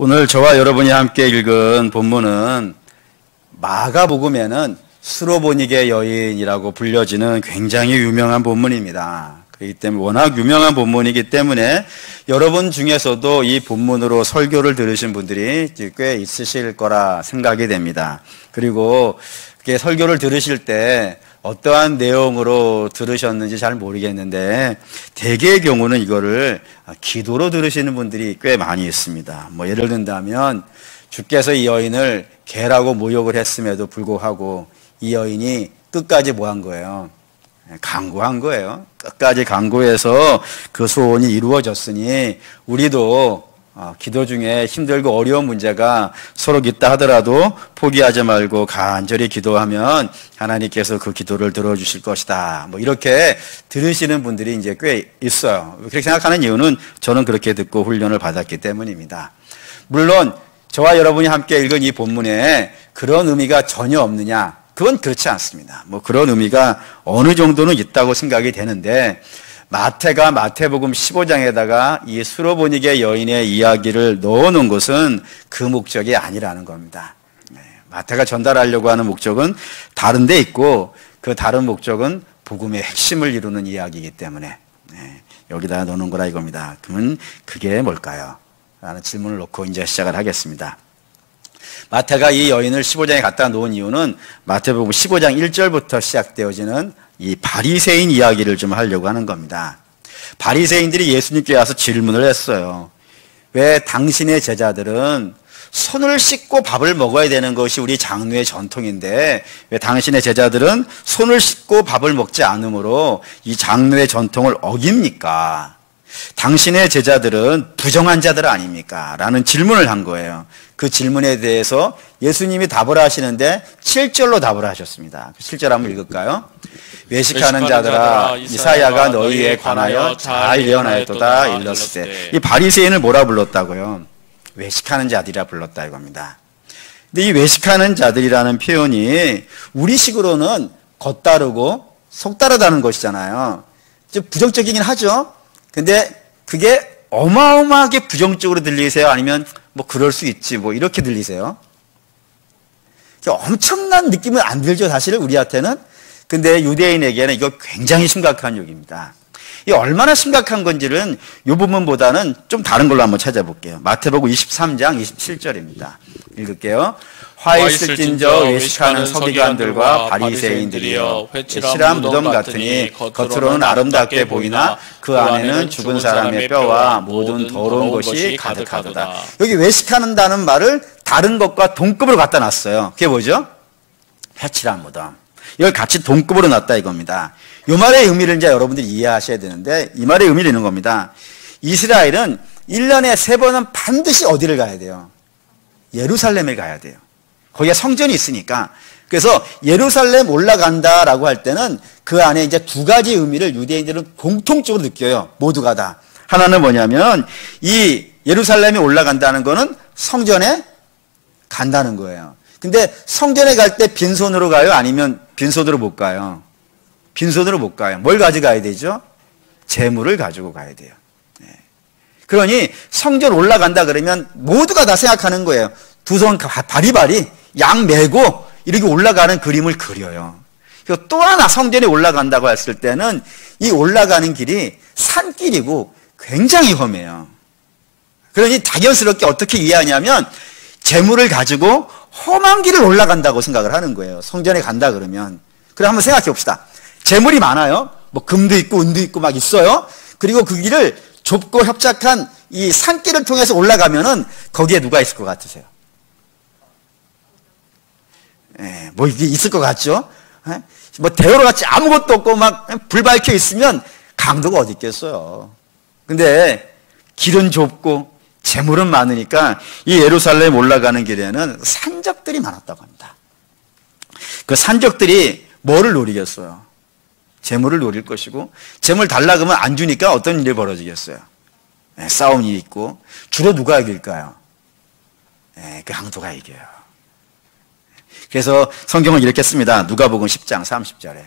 오늘 저와 여러분이 함께 읽은 본문은 마가복음에는 수로보니게 여인이라고 불려지는 굉장히 유명한 본문입니다. 그렇기 때문에 워낙 유명한 본문이기 때문에 여러분 중에서도 이 본문으로 설교를 들으신 분들이 꽤 있으실 거라 생각이 됩니다. 그리고 설교를 들으실 때 어떠한 내용으로 들으셨는지 잘 모르겠는데 대개의 경우는 이거를 기도로 들으시는 분들이 꽤 많이 있습니다. 예를 든다면 주께서 이 여인을 개라고 모욕을 했음에도 불구하고 이 여인이 끝까지 뭐 한 거예요? 간구한 거예요. 끝까지 간구해서 그 소원이 이루어졌으니 우리도 기도 중에 힘들고 어려운 문제가 서로 있다 하더라도 포기하지 말고 간절히 기도하면 하나님께서 그 기도를 들어주실 것이다. 이렇게 들으시는 분들이 이제 꽤 있어요. 그렇게 생각하는 이유는 저는 그렇게 듣고 훈련을 받았기 때문입니다. 물론 저와 여러분이 함께 읽은 이 본문에 그런 의미가 전혀 없느냐? 그건 그렇지 않습니다. 그런 의미가 어느 정도는 있다고 생각이 되는데 마태가 마태복음 15장에다가 이 수로보니게 여인의 이야기를 넣어놓은 것은 그 목적이 아니라는 겁니다. 마태가 전달하려고 하는 목적은 다른 데 있고 그 다른 목적은 복음의 핵심을 이루는 이야기이기 때문에 여기다 넣는 거라 이겁니다. 그러면 그게 뭘까요? 라는 질문을 놓고 이제 시작을 하겠습니다. 마태가 이 여인을 15장에 갖다 놓은 이유는 마태복음 15장 1절부터 시작되어지는 이 바리새인 이야기를 좀 하려고 하는 겁니다. 바리새인들이 예수님께 와서 질문을 했어요. 왜 당신의 제자들은 손을 씻고 밥을 먹어야 되는 것이 우리 장로의 전통인데 왜 당신의 제자들은 손을 씻고 밥을 먹지 않으므로 이 장로의 전통을 어깁니까? 당신의 제자들은 부정한 자들 아닙니까? 라는 질문을 한 거예요. 그 질문에 대해서 예수님이 답을 하시는데 7절로 답을 하셨습니다. 7절 한번 읽을까요? 외식하는 자들아 이사야가 너희에 관하여 잘 예언하였도다 일렀으되. 이 바리새인을 뭐라 불렀다고요? 외식하는 자들이라 불렀다 이겁니다. 근데 이 외식하는 자들이라는 표현이 우리식으로는 겉다르고 속다르다는 것이잖아요. 좀 부정적이긴 하죠. 근데 그게 어마어마하게 부정적으로 들리세요? 아니면 그럴 수 있지 이렇게 들리세요? 엄청난 느낌은 안 들죠, 사실은 우리한테는. 근데 유대인에게는 이거 굉장히 심각한 욕입니다. 이 얼마나 심각한 건지는 이 부분보다는 좀 다른 걸로 한번 찾아볼게요. 마태복음 23장 27절입니다. 읽을게요. 화 있을진저 외식하는 서기관들과 바리새인들이여 회칠한 무덤 같으니 겉으로는 아름답게 보이나 그 안에는 죽은 사람의 뼈와 모든 더러운 것이 가득하도다. 여기 외식하는다는 말을 다른 것과 동급으로 갖다 놨어요. 그게 뭐죠? 회칠한 무덤. 이걸 같이 동급으로 놨다 이겁니다. 이 말의 의미를 이제 여러분들이 이해하셔야 되는데 이 말의 의미는 이런 겁니다. 이스라엘은 1년에 3번은 반드시 어디를 가야 돼요? 예루살렘에 가야 돼요. 거기에 성전이 있으니까. 그래서 예루살렘 올라간다라고 할 때는 그 안에 이제 두 가지 의미를 유대인들은 공통적으로 느껴요. 모두가 다. 하나는 뭐냐면 이 예루살렘에 올라간다는 거는 성전에 간다는 거예요. 근데 성전에 갈 때 빈손으로 가요? 아니면 빈손으로 못 가요? 빈손으로 못 가요. 뭘 가져가야 되죠? 재물을 가지고 가야 돼요. 그러니 성전 올라간다 그러면 모두가 다 생각하는 거예요. 두 손 바리바리 양 메고 이렇게 올라가는 그림을 그려요. 그리고 또 하나 성전에 올라간다고 했을 때는 이 올라가는 길이 산길이고 굉장히 험해요. 그러니 당연스럽게 어떻게 이해하냐면 재물을 가지고 험한 길을 올라간다고 생각을 하는 거예요. 성전에 간다 그러면. 그래 한번 생각해 봅시다. 재물이 많아요. 금도 있고 은도 있고 막 있어요. 그리고 그 길을 좁고 협착한 이 산길을 통해서 올라가면은 거기에 누가 있을 것 같으세요? 이게 있을 것 같죠? 대화로 같이 아무것도 없고 막 불 밝혀 있으면 강도가 어디 있겠어요. 근데 길은 좁고 재물은 많으니까 이 예루살렘 올라가는 길에는 산적들이 많았다고 합니다. 그 산적들이 뭐를 노리겠어요? 재물을 노릴 것이고 재물 달라 그러면 안 주니까 어떤 일이 벌어지겠어요? 싸움이 있고 주로 누가 이길까요? 그 강도가 이겨요. 그래서 성경은 이렇게 씁니다. 누가복음 10장 30절에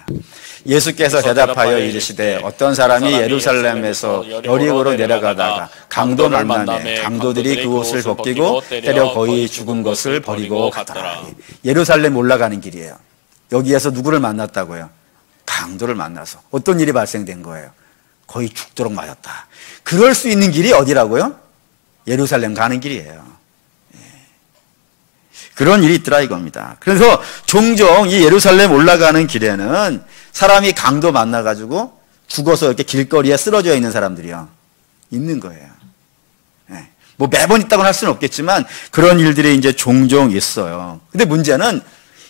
예수께서 대답하여 이르시되 어떤 사람이 예루살렘에서 여리고로 내려가다가 강도를 만나매 강도들이 그 옷을 벗기고 때려 거의 죽은 것을 버리고 가더라. 예루살렘 올라가는 길이에요. 여기에서 누구를 만났다고요? 강도를 만나서 어떤 일이 발생된 거예요? 거의 죽도록 맞았다. 그럴 수 있는 길이 어디라고요? 예루살렘 가는 길이에요. 그런 일이 있더라 이겁니다. 그래서 종종 이 예루살렘 올라가는 길에는 사람이 강도 만나가지고 죽어서 이렇게 길거리에 쓰러져 있는 사람들이요. 있는 거예요. 뭐 매번 있다고는 할 수는 없겠지만 그런 일들이 이제 종종 있어요. 근데 문제는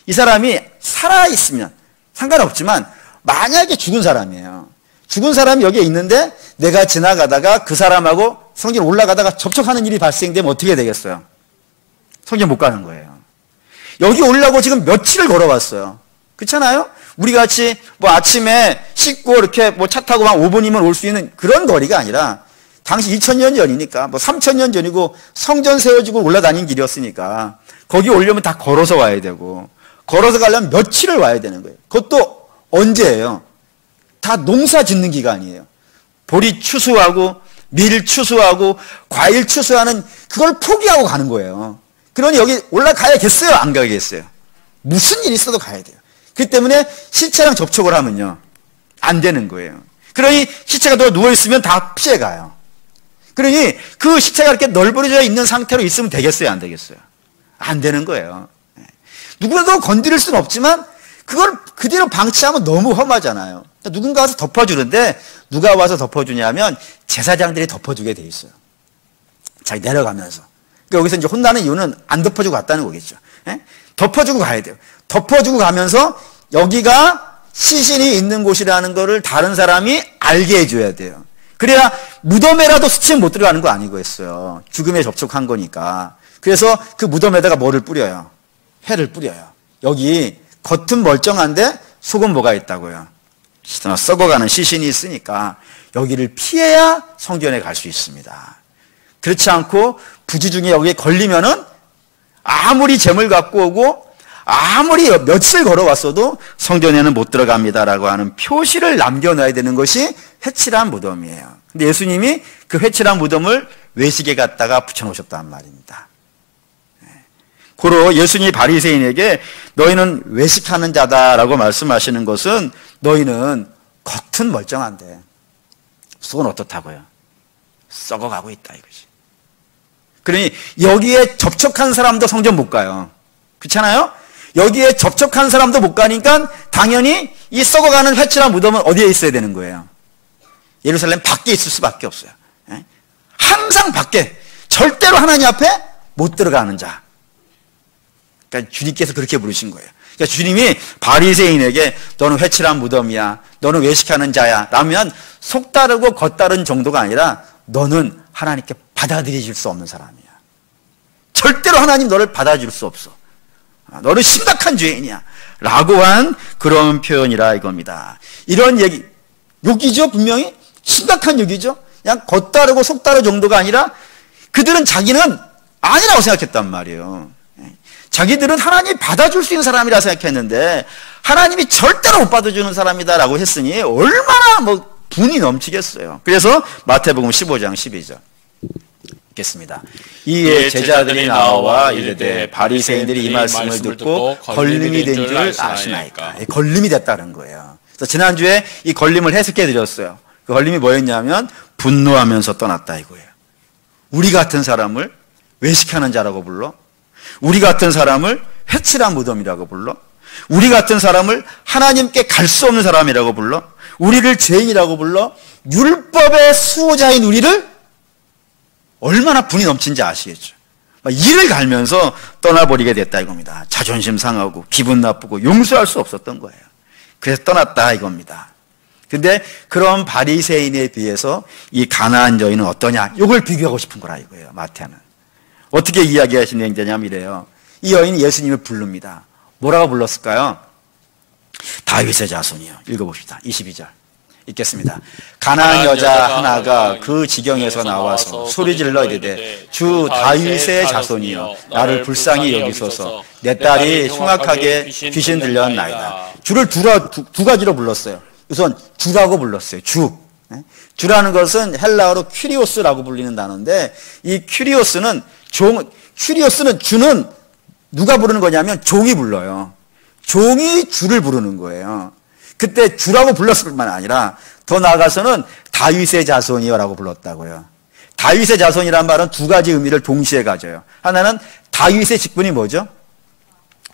이 사람이 살아있으면 상관없지만 만약에 죽은 사람이에요. 죽은 사람이 여기에 있는데 내가 지나가다가 그 사람하고 성전 올라가다가 접촉하는 일이 발생되면 어떻게 되겠어요? 성전 못 가는 거예요. 여기 오려고 지금 며칠을 걸어왔어요. 그렇잖아요? 우리 같이 뭐 아침에 씻고 이렇게 뭐 차 타고 한 5분이면 올 수 있는 그런 거리가 아니라 당시 2000년 전이니까 뭐 3000년 전이고 성전 세워지고 올라다닌 길이었으니까 거기 오려면 다 걸어서 와야 되고 걸어서 가려면 며칠을 와야 되는 거예요. 그것도 언제예요? 다 농사 짓는 기간이에요. 보리 추수하고 밀 추수하고 과일 추수하는 그걸 포기하고 가는 거예요. 그러니 여기 올라가야겠어요? 안 가야겠어요? 무슨 일이 있어도 가야 돼요. 그렇기 때문에 시체랑 접촉을 하면요 안 되는 거예요. 그러니 시체가 누워있으면 다 피해가요. 그러니 그 시체가 이렇게 널브러져 있는 상태로 있으면 되겠어요? 안 되겠어요? 안 되는 거예요. 누구라도 건드릴 수는 없지만 그걸 그대로 방치하면 너무 험하잖아요. 누군가 와서 덮어주는데 누가 와서 덮어주냐면 제사장들이 덮어주게 돼 있어요. 자기 내려가면서. 그러니까 여기서 이제 혼나는 이유는 안 덮어주고 갔다는 거겠죠. 덮어주고 가야 돼요. 덮어주고 가면서 여기가 시신이 있는 곳이라는 거를 다른 사람이 알게 해줘야 돼요. 그래야 무덤에라도 스치면 못 들어가는 거 아니겠어요. 죽음에 접촉한 거니까. 그래서 그 무덤에다가 뭐를 뿌려요? 해를 뿌려요. 여기 겉은 멀쩡한데 속은 뭐가 있다고요? 썩어가는 시신이 있으니까 여기를 피해야 성전에 갈 수 있습니다. 그렇지 않고 부지 중에 여기에 걸리면은 아무리 재물 갖고 오고 아무리 며칠 걸어왔어도 성전에는 못 들어갑니다라고 하는 표시를 남겨놔야 되는 것이 회칠한 무덤이에요. 근데 예수님이 그 회칠한 무덤을 외식에 갖다가 붙여놓으셨단 말입니다. 고로 예수님이 바리새인에게 너희는 외식하는 자다라고 말씀하시는 것은 너희는 겉은 멀쩡한데 속은 어떻다고요? 썩어가고 있다 이거지. 그러니 여기에 접촉한 사람도 성전 못 가요. 그렇잖아요? 여기에 접촉한 사람도 못 가니까 당연히 이 썩어가는 회칠한 무덤은 어디에 있어야 되는 거예요? 예루살렘 밖에 있을 수밖에 없어요. 항상 밖에, 절대로 하나님 앞에 못 들어가는 자. 그러니까 주님께서 그렇게 부르신 거예요. 그러니까 주님이 바리새인에게 너는 회칠한 무덤이야, 너는 외식하는 자야 라면 속 다르고 겉 다른 정도가 아니라 너는 하나님께 받아들여질 수 없는 사람이야. 절대로 하나님 너를 받아줄 수 없어. 너는 심각한 죄인이야 라고 한 그런 표현이라 이겁니다. 이런 얘기, 욕이죠. 분명히 심각한 욕이죠. 그냥 겉 다르고 속 다른 정도가 아니라 그들은 자기는 아니라고 생각했단 말이에요. 자기들은 하나님이 받아줄 수 있는 사람이라 생각했는데 하나님이 절대로 못 받아주는 사람이다라고 했으니 얼마나 뭐 분이 넘치겠어요. 그래서 마태복음 15장 12절 읽겠습니다. 이에 제자들이 나와 이르되 바리새인들이 이 말씀을 듣고 걸림이 된 줄 아시나이까. 걸림이 됐다는 거예요. 그래서 지난주에 이 걸림을 해석해 드렸어요. 그 걸림이 뭐였냐면 분노하면서 떠났다 이거예요. 우리 같은 사람을 외식하는 자라고 불러? 우리 같은 사람을 회칠한 무덤이라고 불러? 우리 같은 사람을 하나님께 갈 수 없는 사람이라고 불러? 우리를 죄인이라고 불러? 율법의 수호자인 우리를 얼마나 분이 넘친지 아시겠죠? 이를 갈면서 떠나버리게 됐다 이겁니다. 자존심 상하고 기분 나쁘고 용서할 수 없었던 거예요. 그래서 떠났다 이겁니다. 근데 그런 바리새인에 비해서 이 가나안 여인은 어떠냐? 이걸 비교하고 싶은 거라 이거예요. 마태는. 어떻게 이야기하시는 행자냐면 이래요. 이 여인이 예수님을 부릅니다. 뭐라고 불렀을까요? 다윗의 자손이요. 읽어봅시다. 22절. 읽겠습니다. 가나안 여자 하나가 그 지경에서 나와서 소리질러 이르되 주 다윗의 자손이여 나를 불쌍히 여기소서 내 딸이 흉악하게 귀신 들렸나이다. 주를 두 가지로 불렀어요. 우선 주라고 불렀어요. 주. 주라는 것은 헬라어로 큐리오스라고 불리는 단어인데 이 큐리오스는 주는 누가 부르는 거냐면 종이 불러요. 종이 주를 부르는 거예요. 그때 주라고 불렀을 뿐만 아니라 더 나아가서는 다윗의 자손이여라고 불렀다고요. 다윗의 자손이란 말은 두 가지 의미를 동시에 가져요. 하나는 다윗의 직분이 뭐죠?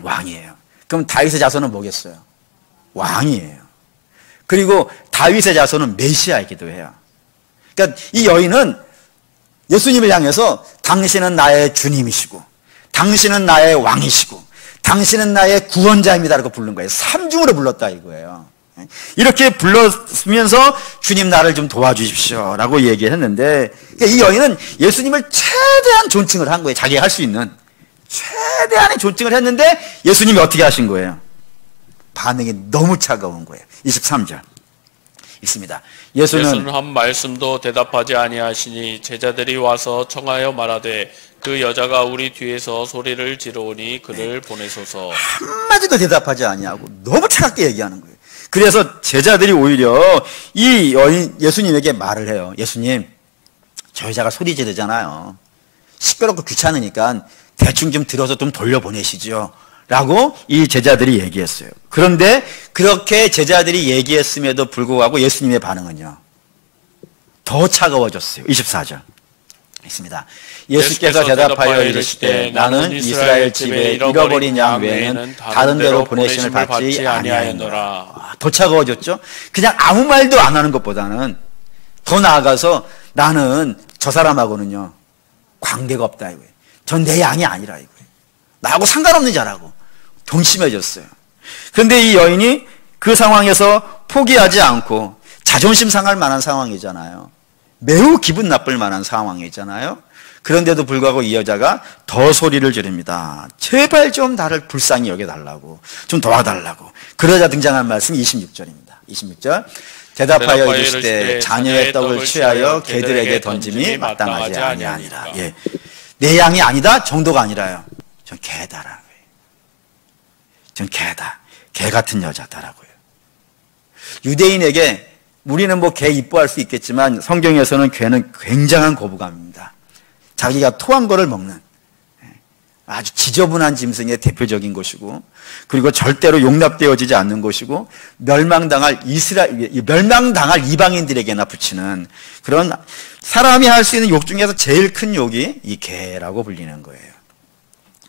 왕이에요. 그럼 다윗의 자손은 뭐겠어요? 왕이에요. 그리고 다윗의 자손은 메시아이기도 해요. 그러니까 이 여인은 예수님을 향해서 당신은 나의 주님이시고 당신은 나의 왕이시고 당신은 나의 구원자입니다라고 부른 거예요. 삼중으로 불렀다 이거예요. 이렇게 불렀으면서 주님 나를 좀 도와주십시오 라고 얘기했는데 이 여인은 예수님을 최대한 존칭을 한 거예요. 자기가 할 수 있는 최대한의 존칭을 했는데 예수님이 어떻게 하신 거예요? 반응이 너무 차가운 거예요. 23절 있습니다. 예수는 한 말씀도 대답하지 아니하시니 제자들이 와서 청하여 말하되 그 여자가 우리 뒤에서 소리를 지르오니 그를 보내소서. 한마디도 대답하지 아니하고 너무 차갑게 얘기하는 거예요. 그래서 제자들이 오히려 이 여인 예수님에게 말을 해요. 예수님, 저 여자가 소리 지르잖아요. 시끄럽고 귀찮으니까 대충 좀 들어서 좀 돌려보내시죠 라고 이 제자들이 얘기했어요. 그런데 그렇게 제자들이 얘기했음에도 불구하고 예수님의 반응은요 더 차가워졌어요. 24절 있습니다. 예수께서 대답하여 이르시되 나는 이스라엘 집에 잃어버린 양 외에는 다른 데로 보내심을 받지 아니하였노라. 더 차가워졌죠. 그냥 아무 말도 안 하는 것보다는 더 나아가서 나는 저 사람하고는요 관계가 없다 이거예요. 전 내 양이 아니라 이거예요. 나하고 상관없는 자라고 동심해졌어요. 그런데 이 여인이 그 상황에서 포기하지 않고 자존심 상할 만한 상황이잖아요. 매우 기분 나쁠 만한 상황이잖아요. 그런데도 불구하고 이 여자가 더 소리를 지릅니다. 제발 좀 나를 불쌍히 여겨달라고, 좀 도와달라고. 그러자 등장한 말씀이 26절입니다. 26절 대답하여 이르시되 자녀의 떡을 취하여 개들에게 던짐이 마땅하지 아니하니라. 예. 내 양이 아니다 정도가 아니라요. 전 개다라고요. 전 개다. 개 같은 여자다라고요. 유대인에게 우리는 뭐 개 이뻐할 수 있겠지만 성경에서는 개는 굉장한 거부감입니다. 자기가 토한 거를 먹는 아주 지저분한 짐승의 대표적인 것이고 그리고 절대로 용납되어지지 않는 것이고 멸망당할 이방인들에게나 붙이는 그런 사람이 할 수 있는 욕 중에서 제일 큰 욕이 이 개라고 불리는 거예요.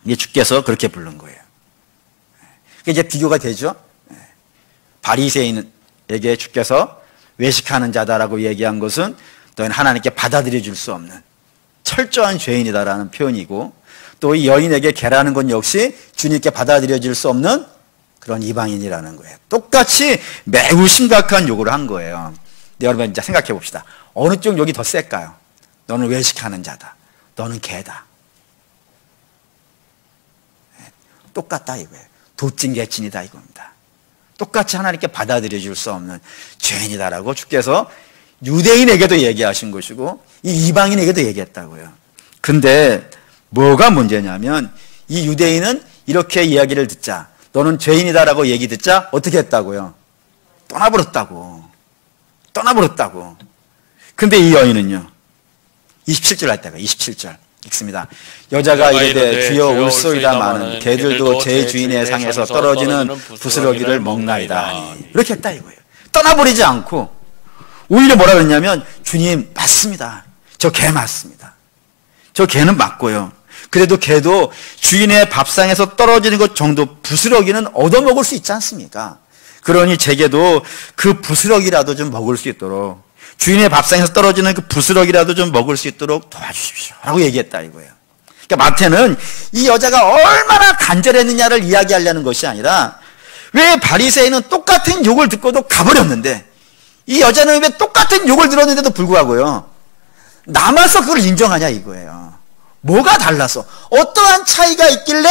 이게 주께서 그렇게 부른 거예요. 이제 비교가 되죠. 바리새인에게 주께서 외식하는 자다라고 얘기한 것은 너희는 하나님께 받아들여 줄 수 없는 철저한 죄인이다라는 표현이고 또 이 여인에게 개라는 건 역시 주님께 받아들여 줄 수 없는 그런 이방인이라는 거예요. 똑같이 매우 심각한 요구를 한 거예요. 근데 여러분 이제 생각해 봅시다. 어느 쪽 욕이 더 셀까요? 너는 외식하는 자다. 너는 개다. 똑같다 이거예요. 도찐개찐이다 이겁니다. 똑같이 하나님께 받아들여 줄 수 없는 죄인이다라고 주께서 유대인에게도 얘기하신 것이고 이 이방인에게도 얘기했다고요. 근데 뭐가 문제냐면 이 유대인은 이렇게 이야기를 듣자 너는 죄인이다라고 얘기 듣자 어떻게 했다고요? 떠나버렸다고. 근데 이 여인은요 27절 할 때가 27절 읽습니다. 여자가 이르되 주여 올소이다마는 개들도 제 주인의 상에서 떨어지는 부스러기를 먹나이다. 이렇게 했다 이거예요. 떠나버리지 않고 오히려 뭐라 그랬냐면 주님 맞습니다. 저 개 맞습니다. 저 개는 맞고요. 그래도 개도 주인의 밥상에서 떨어지는 것 정도 부스러기는 얻어먹을 수 있지 않습니까? 그러니 제게도 그 부스러기라도 좀 먹을 수 있도록 주인의 밥상에서 떨어지는 그 부스러기라도 좀 먹을 수 있도록 도와주십시오 라고 얘기했다 이거예요. 그러니까 마태는 이 여자가 얼마나 간절했느냐를 이야기하려는 것이 아니라 왜 바리새인은 똑같은 욕을 듣고도 가버렸는데 이 여자는 왜 똑같은 욕을 들었는데도 불구하고요 남아서 그걸 인정하냐 이거예요. 뭐가 달라서 어떠한 차이가 있길래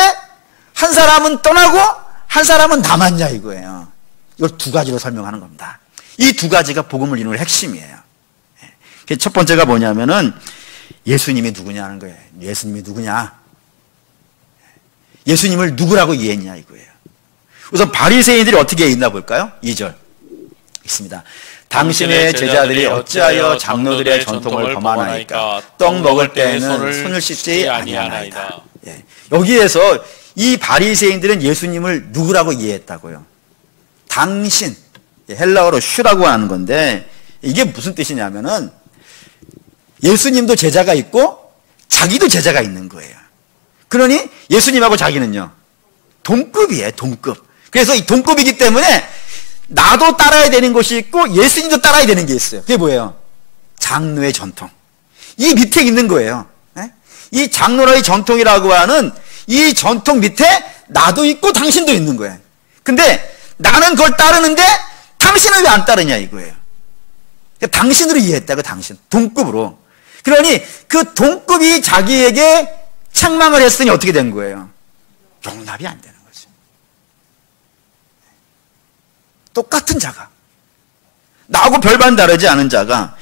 한 사람은 떠나고 한 사람은 남았냐 이거예요. 이걸 두 가지로 설명하는 겁니다. 이 두 가지가 복음을 이루는 핵심이에요. 첫 번째가 뭐냐면은 예수님이 누구냐는 거예요. 예수님이 누구냐? 예수님을 누구라고 이해했냐 이거예요. 우선 바리새인들이 어떻게 있나 볼까요? 2절 있습니다. 당신의 제자들이 어찌하여 장로들의 전통을 범하나이까? 떡 먹을 때에는 손을 씻지 아니하나이다. 여기에서 이 바리새인들은 예수님을 누구라고 이해했다고요? 당신, 헬라어로 슈라고 하는 건데 이게 무슨 뜻이냐면은 예수님도 제자가 있고 자기도 제자가 있는 거예요. 그러니 예수님하고 자기는요 동급이에요. 동급. 그래서 이 동급이기 때문에 나도 따라야 되는 것이 있고 예수님도 따라야 되는 게 있어요. 그게 뭐예요? 장로의 전통. 이 밑에 있는 거예요. 이 장로의 전통이라고 하는 이 전통 밑에 나도 있고 당신도 있는 거예요. 근데 나는 그걸 따르는데 당신은 왜 안 따르냐 이거예요. 그러니까 당신으로 이해했다고. 당신. 동급으로. 그러니 그 동급이 자기에게 책망을 했으니 어떻게 된 거예요? 용납이 안 되는 거죠. 똑같은 자가, 나하고 별반 다르지 않은 자가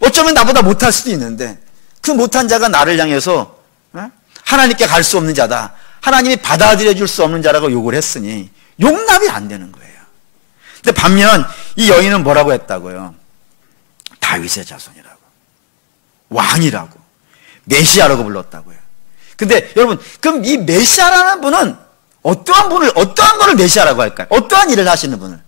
어쩌면 나보다 못할 수도 있는데 그 못한 자가 나를 향해서 하나님께 갈 수 없는 자다, 하나님이 받아들여 줄 수 없는 자라고 욕을 했으니 용납이 안 되는 거예요. 근데 반면 이 여인은 뭐라고 했다고요? 다윗의 자손이라고, 왕이라고, 메시아라고 불렀다고요. 근데 여러분, 그럼 이 메시아라는 분은 어떠한 거를 메시아라고 할까요? 어떠한 일을 하시는 분을?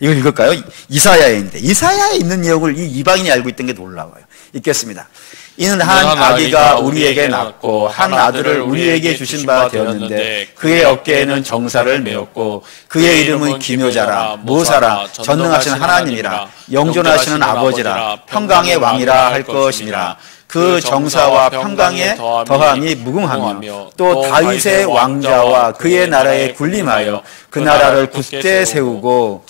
이걸 읽을까요? 이사야에 있는데, 이사야에 있는 내용을 이 이방인이 알고 있던 게 놀라워요. 읽겠습니다. 이는 한 아기가 우리에게 낳고 한 아들을 우리에게 주신 바 되었는데 그의 어깨에는 정사를 메었고 그의 이름은 기묘자라, 모사라, 전능하신 하나님이라, 영존하시는 아버지라, 평강의 왕이라 할 것이니라. 그 정사와 평강에 더함이 무궁하며 또 다윗의 왕자와 그의 나라에 군림하여 그 나라를 굳게 세우고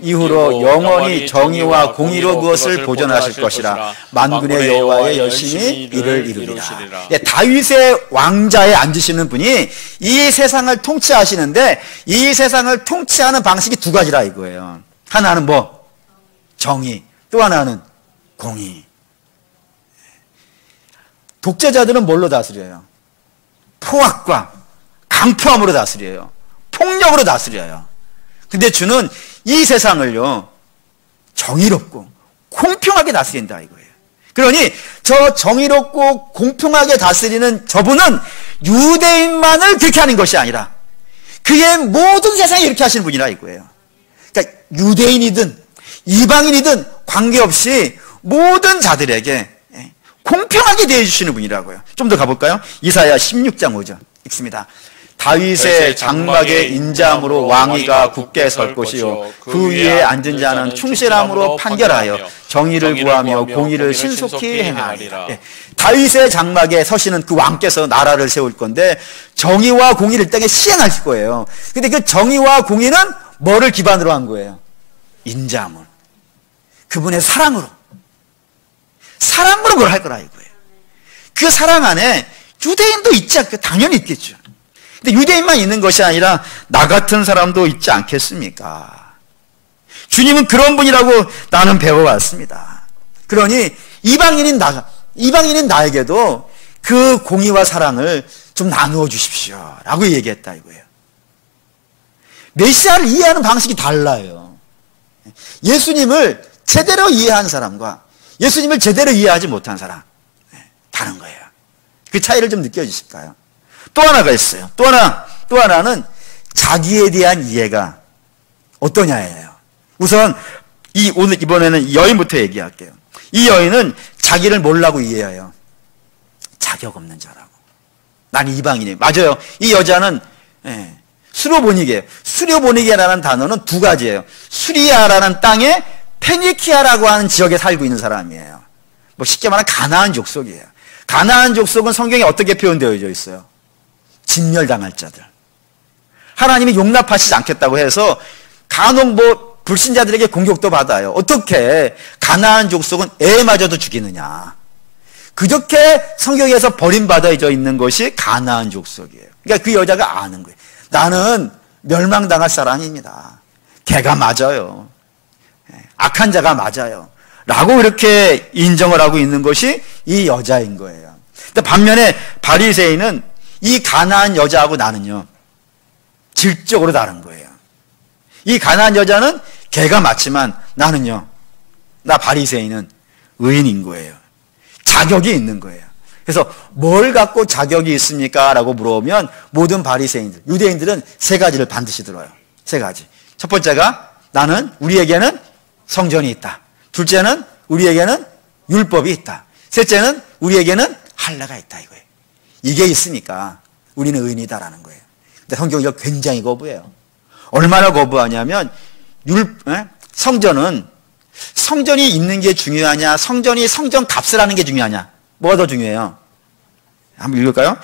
이후로 영원히 정의와 공의로 그것을 보존하실 것이라. 만군의 여호와의 열심히 이를 이루리라. 다윗의 왕자에 앉으시는 분이 이 세상을 통치하시는데 이 세상을 통치하는 방식이 두 가지라 이거예요. 하나는 뭐? 정의. 또 하나는 공의. 독재자들은 뭘로 다스려요? 포악과 강포함으로 다스려요. 폭력으로 다스려요. 근데 주는 이 세상을요 정의롭고 공평하게 다스린다 이거예요. 그러니 저 정의롭고 공평하게 다스리는 저분은 유대인만을 그렇게 하는 것이 아니라 그의 모든 세상에 이렇게 하시는 분이라 이거예요. 그러니까 유대인이든 이방인이든 관계없이 모든 자들에게 공평하게 대해주시는 분이라고요. 좀 더 가볼까요? 이사야 16장 5절 읽습니다. 다윗의 장막에 인자함으로 왕위가 굳게 설 것이요 그 위에 앉은 자는 충실함으로 판결하여 정의를 구하며 공의를 신속히 행하리라. 다윗의 장막에 서시는 그 왕께서 나라를 세울 건데 정의와 공의를 이 땅에 시행하실 거예요. 근데 그 정의와 공의는 뭐를 기반으로 한 거예요? 인자함을, 그분의 사랑으로 그걸 할 거라 이거예요. 그 사랑 안에 유대인도 있지 않겠, 당연히 있겠죠. 근데 유대인만 있는 것이 아니라 나 같은 사람도 있지 않겠습니까? 주님은 그런 분이라고 나는 배워왔습니다. 그러니 이방인인 나에게도 그 공의와 사랑을 좀 나누어 주십시오 라고 얘기했다 이거예요. 메시아를 이해하는 방식이 달라요. 예수님을 제대로 이해한 사람과 예수님을 제대로 이해하지 못한 사람, 다른 거예요. 그 차이를 좀 느껴지실까요? 또 하나가 있어요. 또 하나는 자기에 대한 이해가 어떠냐예요. 우선 이번에는 여인부터 얘기할게요. 이 여인은 자기를 뭐라고 이해해요? 자격 없는 자라고. 난 이방인이에요. 맞아요. 이 여자는 수료보니게예요. 수료보니게라는 단어는 두 가지예요. 수리아라는 땅에 페니키아라고 하는 지역에 살고 있는 사람이에요. 뭐 쉽게 말하면 가나안 족속이에요. 가나안 족속은 성경에 어떻게 표현되어 있어요? 진멸당할 자들. 하나님이 용납하시지 않겠다고 해서 간혹 불신자들에게 공격도 받아요. 어떻게 가나안 족속은 애마저도 죽이느냐. 그렇게 성경에서 버림받아져 있는 것이 가나안 족속이에요. 그러니까 그 여자가 아는 거예요. 나는 멸망당할 사람입니다. 걔가 맞아요. 악한 자가 맞아요. 라고 이렇게 인정을 하고 있는 것이 이 여자인 거예요. 근데 반면에 바리새인은 이 가난한 여자하고 나는요, 질적으로 다른 거예요. 이 가난한 여자는 개가 맞지만 나는요, 나 바리새인은 의인인 거예요. 자격이 있는 거예요. 그래서 뭘 갖고 자격이 있습니까? 라고 물어보면 모든 바리새인들, 유대인들은 세 가지를 반드시 들어요. 세 가지. 첫 번째가 우리에게는 성전이 있다. 둘째는 우리에게는 율법이 있다. 셋째는 우리에게는 할례가 있다 이거예요. 이게 있으니까 우리는 의인이다라는 거예요. 근데 성경이 이걸 굉장히 거부해요. 얼마나 거부하냐면 성전이 있는 게 중요하냐, 성전 값을 하는 게 중요하냐, 뭐가 더 중요해요? 한번 읽을까요?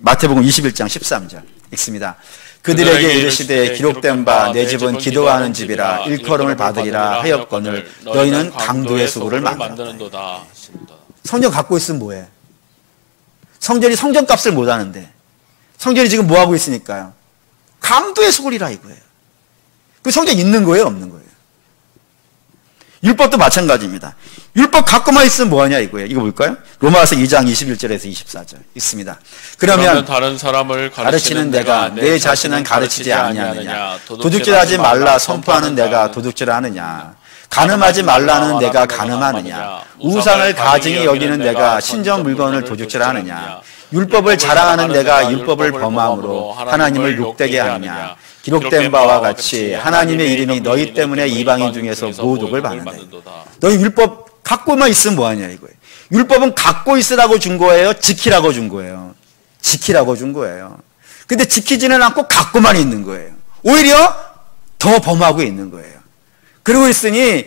마태복음 21장 13절 읽습니다. 그들에게 이르시되 기록된 바 내 집은 기도하는 집이라 일컬음을 받으리라 하였거늘 너희는 강도의 수구를 만드는도다. 성전 갖고 있으면 뭐해? 성전이 성전값을 못하는데 성전이 지금 뭐하고 있으니까요? 강도의 수구리라 이거예요. 그 성전이 있는 거예요, 없는 거예요? 율법도 마찬가지입니다. 율법 갖고만 있으면 뭐하냐 이거예요. 이거 볼까요? 로마서 2장 21절에서 24절 있습니다. 그러면 다른 사람을 가르치는 내가 내 자신은 가르치지 아니하느냐? 도둑질하지 말라 선포하는 내가 도둑질하느냐? 가늠하지 말라는 내가 가늠하느냐? 우상을 가증히 여기는 내가 신전 물건을 도둑질하느냐? 율법을 자랑하는 내가 율법을 범함으로 하나님을 욕되게 하느냐? 기록된 바와 같이 하나님의 이름이 너희 때문에 이방인 중에서 모독을 받는다. 너희 율법 갖고만 있으면 뭐하냐 이거예요. 율법은 갖고 있으라고 준 거예요? 지키라고 준 거예요? 지키라고 준 거예요. 근데 지키지는 않고 갖고만 있는 거예요. 오히려 더 범하고 있는 거예요. 그러고 있으니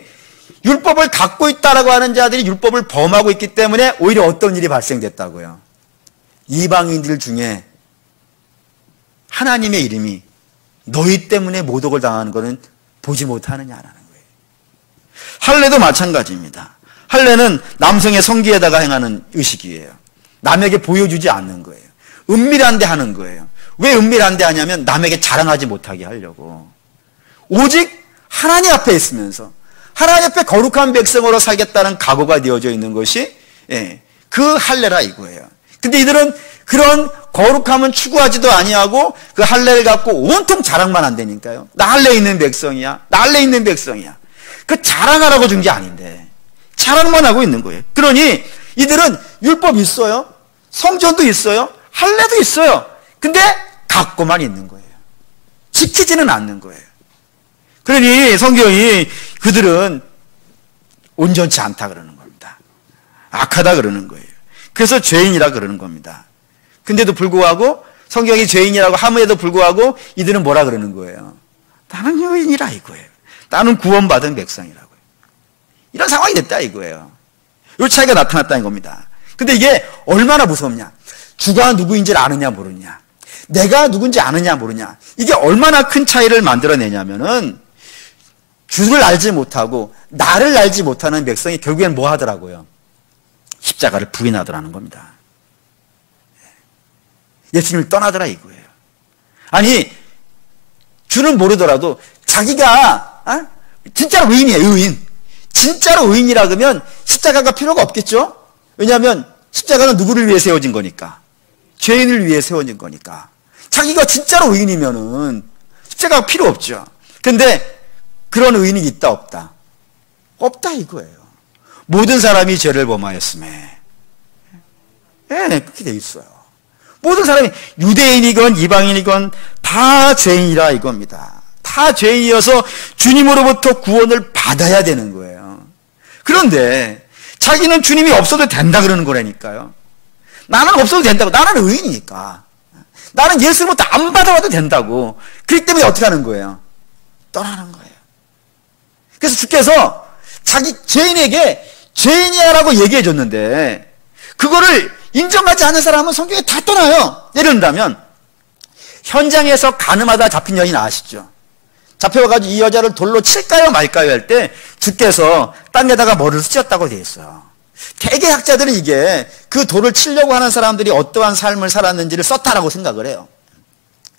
율법을 갖고 있다라고 하는 자들이 율법을 범하고 있기 때문에 오히려 어떤 일이 발생됐다고요? 이방인들 중에 하나님의 이름이 너희 때문에 모독을 당하는 것은 보지 못하느냐라는 거예요. 할례도 마찬가지입니다. 할례는 남성의 성기에다가 행하는 의식이에요. 남에게 보여주지 않는 거예요. 은밀한데 하는 거예요. 왜 은밀한데 하냐면 남에게 자랑하지 못하게 하려고. 오직 하나님 앞에 있으면서 하나님 앞에 거룩한 백성으로 살겠다는 각오가 되어져 있는 것이 그 할례라 이거예요. 근데 이들은 그런 거룩함은 추구하지도 아니하고 그 할례를 갖고 온통 자랑만 한다니까요. 나 할례 있는 백성이야. 나 할례 있는 백성이야. 그 자랑하라고 준 게 아닌데 자랑만 하고 있는 거예요. 그러니 이들은 율법 있어요. 성전도 있어요. 할례도 있어요. 근데 갖고만 있는 거예요. 지키지는 않는 거예요. 그러니 성경이 그들은 온전치 않다 그러는 겁니다. 악하다 그러는 거예요. 그래서 죄인이라 그러는 겁니다. 근데도 불구하고 성경이 죄인이라고 함에도 불구하고 이들은 뭐라 그러는 거예요? 나는 의인이라 이거예요. 나는 구원받은 백성이라고요. 이런 상황이 됐다 이거예요. 이 차이가 나타났다는 겁니다. 근데 이게 얼마나 무섭냐? 주가 누구인지를 아느냐 모르냐? 내가 누군지 아느냐 모르냐? 이게 얼마나 큰 차이를 만들어내냐면은 주를 알지 못하고 나를 알지 못하는 백성이 결국엔 뭐 하더라고요? 십자가를 부인하더라는 겁니다. 예수님을 떠나더라 이거예요. 아니 주는 모르더라도 자기가 진짜로 의인이에요. 의인. 진짜로 의인이라 그러면 십자가가 필요가 없겠죠? 왜냐하면 십자가는 누구를 위해 세워진 거니까? 죄인을 위해 세워진 거니까. 자기가 진짜로 의인이면은 십자가가 필요 없죠. 근데 그런 의인이 있다 없다? 없다 이거예요. 모든 사람이 죄를 범하였음에 그렇게 돼 있어요. 모든 사람이 유대인이건 이방인이건 다 죄인이라 이겁니다. 다 죄인이어서 주님으로부터 구원을 받아야 되는 거예요. 그런데 자기는 주님이 없어도 된다 그러는 거라니까요. 나는 없어도 된다고. 나는 의인이니까. 나는 예수로부터 안 받아와도 된다고. 그렇기 때문에 어떻게 하는 거예요? 떠나는 거예요. 그래서 주께서 자기 죄인에게 죄인이야라고 얘기해 줬는데 그거를 인정하지 않는 사람은 성경에 다 떠나요. 예를 든다면 현장에서 가늠하다 잡힌 여인 아시죠? 잡혀가지고 이 여자를 돌로 칠까요 말까요 할 때 주께서 땅에다가 뭐를 쓰셨다고 되어 있어요. 대개 학자들은 이게 그 돌을 치려고 하는 사람들이 어떠한 삶을 살았는지를 썼다라고 생각을 해요.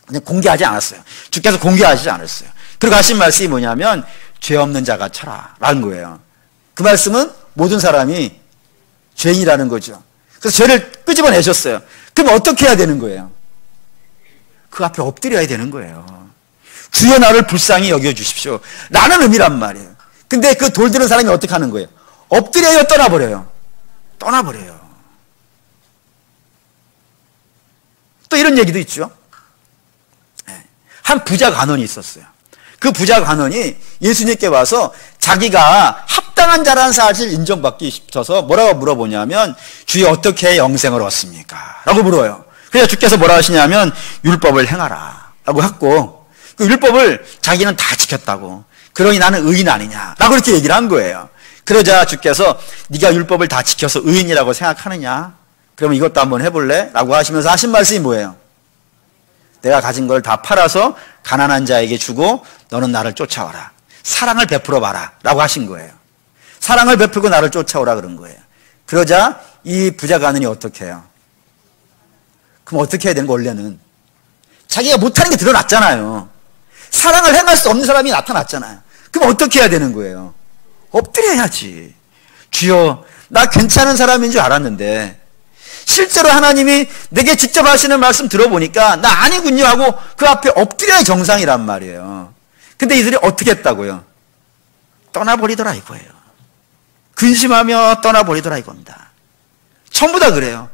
그냥 공개하지 않았어요. 주께서 공개하시지 않았어요. 그리고 하신 말씀이 뭐냐면 죄 없는 자가 쳐라 라는 거예요. 그 말씀은 모든 사람이 죄인이라는 거죠. 그래서 죄를 끄집어내셨어요. 그럼 어떻게 해야 되는 거예요? 그 앞에 엎드려야 되는 거예요. 주여 나를 불쌍히 여겨주십시오 라는 의미란 말이에요. 근데 그 돌 들은 사람이 어떻게 하는 거예요? 엎드려요, 떠나버려요? 떠나버려요. 또 이런 얘기도 있죠. 한 부자 관원이 있었어요. 그 부자 관원이 예수님께 와서 자기가 합당한 자라는 사실을 인정받기 싶어서 뭐라고 물어보냐면 주여 어떻게 영생을 얻습니까? 라고 물어요. 그래서 주께서 뭐라 하시냐면 율법을 행하라 라고 했고 그 율법을 자기는 다 지켰다고 그러니 나는 의인 아니냐 라고 이렇게 얘기를 한 거예요. 그러자 주께서 네가 율법을 다 지켜서 의인이라고 생각하느냐? 그러면 이것도 한번 해볼래? 라고 하시면서 하신 말씀이 뭐예요? 내가 가진 걸 다 팔아서 가난한 자에게 주고 너는 나를 쫓아와라. 사랑을 베풀어 봐라 라고 하신 거예요. 사랑을 베풀고 나를 쫓아오라 그런 거예요. 그러자 이 부자 관원이 어떻게 해요? 그럼 어떻게 해야 되는 거 원래는? 자기가 못하는 게 드러났잖아요. 사랑을 행할 수 없는 사람이 나타났잖아요. 그럼 어떻게 해야 되는 거예요? 엎드려야지. 주여 나 괜찮은 사람인 줄 알았는데 실제로 하나님이 내게 직접 하시는 말씀 들어보니까 나 아니군요 하고 그 앞에 엎드려야 정상이란 말이에요. 근데 이들이 어떻게 했다고요? 떠나버리더라 이거예요. 근심하며 떠나버리더라 이겁니다. 전부 다 그래요.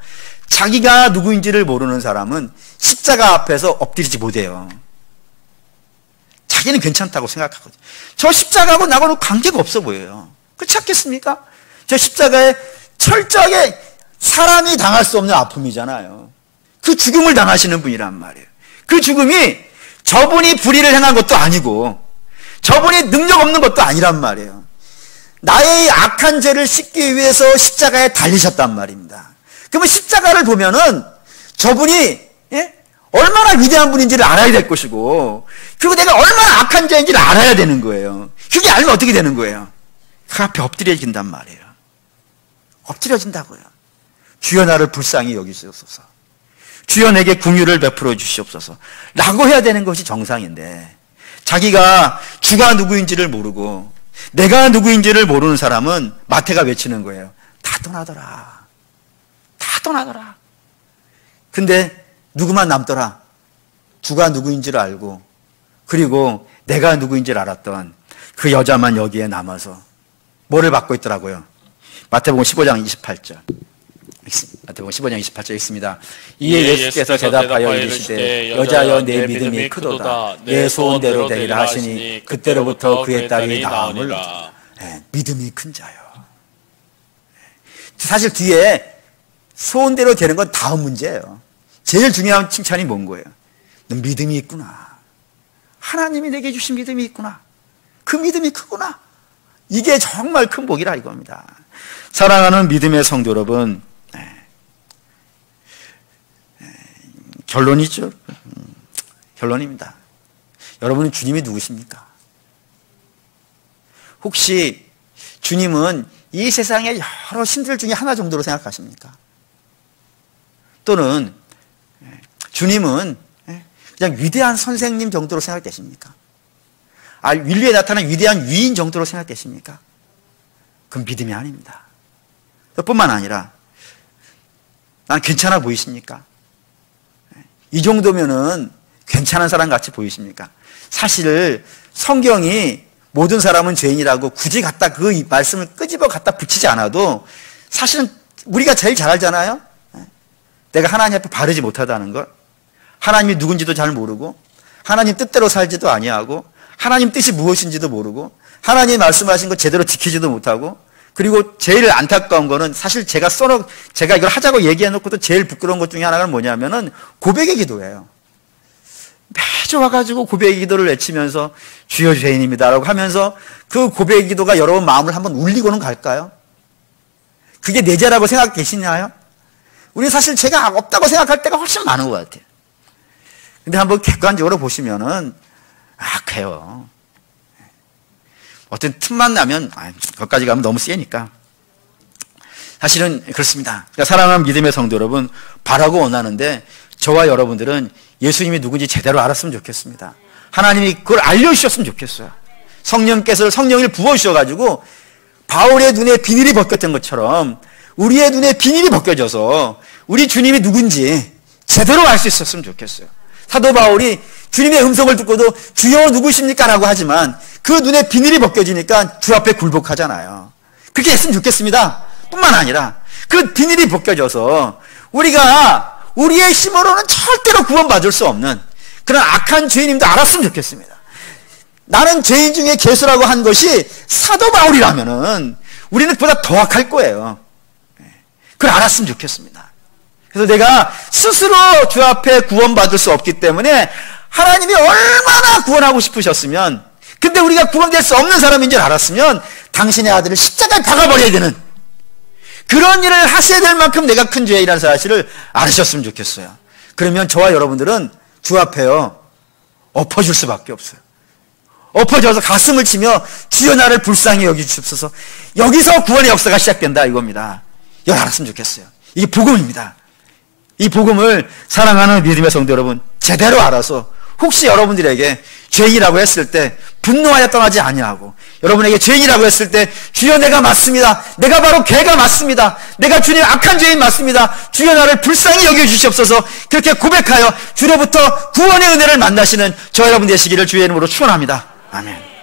자기가 누구인지를 모르는 사람은 십자가 앞에서 엎드리지 못해요. 자기는 괜찮다고 생각하거든요. 저 십자가하고 나하고는 관계가 없어 보여요. 그렇지 않겠습니까? 저 십자가에 철저하게 사람이 당할 수 없는 아픔이잖아요. 그 죽음을 당하시는 분이란 말이에요. 그 죽음이 저분이 불의를 행한 것도 아니고 저분이 능력 없는 것도 아니란 말이에요. 나의 악한 죄를 씻기 위해서 십자가에 달리셨단 말입니다. 그러면 십자가를 보면은 저분이 얼마나 위대한 분인지를 알아야 될 것이고 그리고 내가 얼마나 악한 자인지를 알아야 되는 거예요. 그게 알면 어떻게 되는 거예요? 그 앞에 엎드려진단 말이에요. 엎드려진다고요. 주여 나를 불쌍히 여기시옵소서. 주여 내게 긍휼을 베풀어 주시옵소서 라고 해야 되는 것이 정상인데 자기가 주가 누구인지를 모르고 내가 누구인지를 모르는 사람은 마태가 외치는 거예요. 다 떠나더라. 다 떠나더라. 근데 누구만 남더라. 주가 누구인지를 알고 그리고 내가 누구인지를 알았던 그 여자만 여기에 남아서 뭐를 받고 있더라고요. 마태복음 15장 28절. 마태복음 15장 28절 있습니다. 이에 예수께서 대답하여 이르시되 여자여 내 믿음이 크도다. 내 소원대로 되리라 하시니 그때로부터 그의 딸이 나음을 얻었다. 믿음이 큰 자요. 사실 뒤에 소원대로 되는 건 다음 문제예요. 제일 중요한 칭찬이 뭔 거예요? 넌 믿음이 있구나. 하나님이 내게 주신 믿음이 있구나. 그 믿음이 크구나. 이게 정말 큰 복이라 이겁니다. 사랑하는 믿음의 성도 여러분, 결론이죠. 결론입니다. 여러분은 주님이 누구십니까? 혹시 주님은 이 세상의 여러 신들 중에 하나 정도로 생각하십니까? 또는 주님은 그냥 위대한 선생님 정도로 생각되십니까? 인류에 나타난 위대한 위인 정도로 생각되십니까? 그건 믿음이 아닙니다. 뿐만 아니라 난 괜찮아 보이십니까? 이 정도면은 괜찮은 사람 같이 보이십니까? 사실 성경이 모든 사람은 죄인이라고 굳이 갖다 그 말씀을 끄집어 갖다 붙이지 않아도 사실은 우리가 제일 잘 알잖아요. 내가 하나님 앞에 바르지 못하다는 걸, 하나님이 누군지도 잘 모르고 하나님 뜻대로 살지도 아니하고 하나님 뜻이 무엇인지도 모르고 하나님이 말씀하신 거 제대로 지키지도 못하고 그리고 제일 안타까운 거는 사실 제가 이걸 하자고 얘기해놓고도 제일 부끄러운 것 중에 하나가 뭐냐면은 고백의 기도예요. 매주 와가지고 고백의 기도를 외치면서 주여 죄인입니다 라고 하면서 그 고백의 기도가 여러분 마음을 한번 울리고는 갈까요? 그게 내 죄라고 생각 계시나요? 우리 사실 죄가 없다고 생각할 때가 훨씬 많은 것 같아요. 근데 한번 객관적으로 보시면은 그래요. 어떤 틈만 나면 거기까지 가면 너무 세니까. 사실은 그렇습니다. 그러니까 사랑하는 믿음의 성도 여러분, 바라고 원하는데 저와 여러분들은 예수님이 누군지 제대로 알았으면 좋겠습니다. 하나님이 그걸 알려주셨으면 좋겠어요. 성령을 부어주셔가지고 바울의 눈에 비닐이 벗겼던 것처럼 우리의 눈에 비닐이 벗겨져서 우리 주님이 누군지 제대로 알 수 있었으면 좋겠어요. 사도 바울이 주님의 음성을 듣고도 주여 누구십니까? 라고 하지만 그 눈에 비닐이 벗겨지니까 주 앞에 굴복하잖아요. 그렇게 했으면 좋겠습니다. 뿐만 아니라 그 비닐이 벗겨져서 우리가 우리의 힘으로는 절대로 구원받을 수 없는 그런 악한 죄인임도 알았으면 좋겠습니다. 나는 죄인 중에 괴수라고 한 것이 사도 바울이라면은 우리는 그보다 더 악할 거예요. 그걸 알았으면 좋겠습니다. 그래서 내가 스스로 주 앞에 구원받을 수 없기 때문에 하나님이 얼마나 구원하고 싶으셨으면, 근데 우리가 구원될 수 없는 사람인 줄 알았으면 당신의 아들을 십자가에 박아버려야 되는 그런 일을 하셔야 될 만큼 내가 큰 죄인이라는 사실을 알으셨으면 좋겠어요. 그러면 저와 여러분들은 주 앞에요 엎어줄 수밖에 없어요. 엎어져서 가슴을 치며 주여 나를 불쌍히 여기주옵소서. 여기서 구원의 역사가 시작된다 이겁니다. 이걸 알았으면 좋겠어요. 이게 복음입니다. 이 복음을 사랑하는 믿음의 성도 여러분, 제대로 알아서 혹시 여러분들에게 죄인이라고 했을 때 분노하여 떠나지 아니하고, 여러분에게 죄인이라고 했을 때 주여 내가 맞습니다, 내가 바로 걔가 맞습니다, 내가 주님 악한 죄인 맞습니다, 주여 나를 불쌍히 여겨주시옵소서, 그렇게 고백하여 주로부터 구원의 은혜를 만나시는 저 여러분 되시기를 주의 이름으로 축원합니다. 아멘.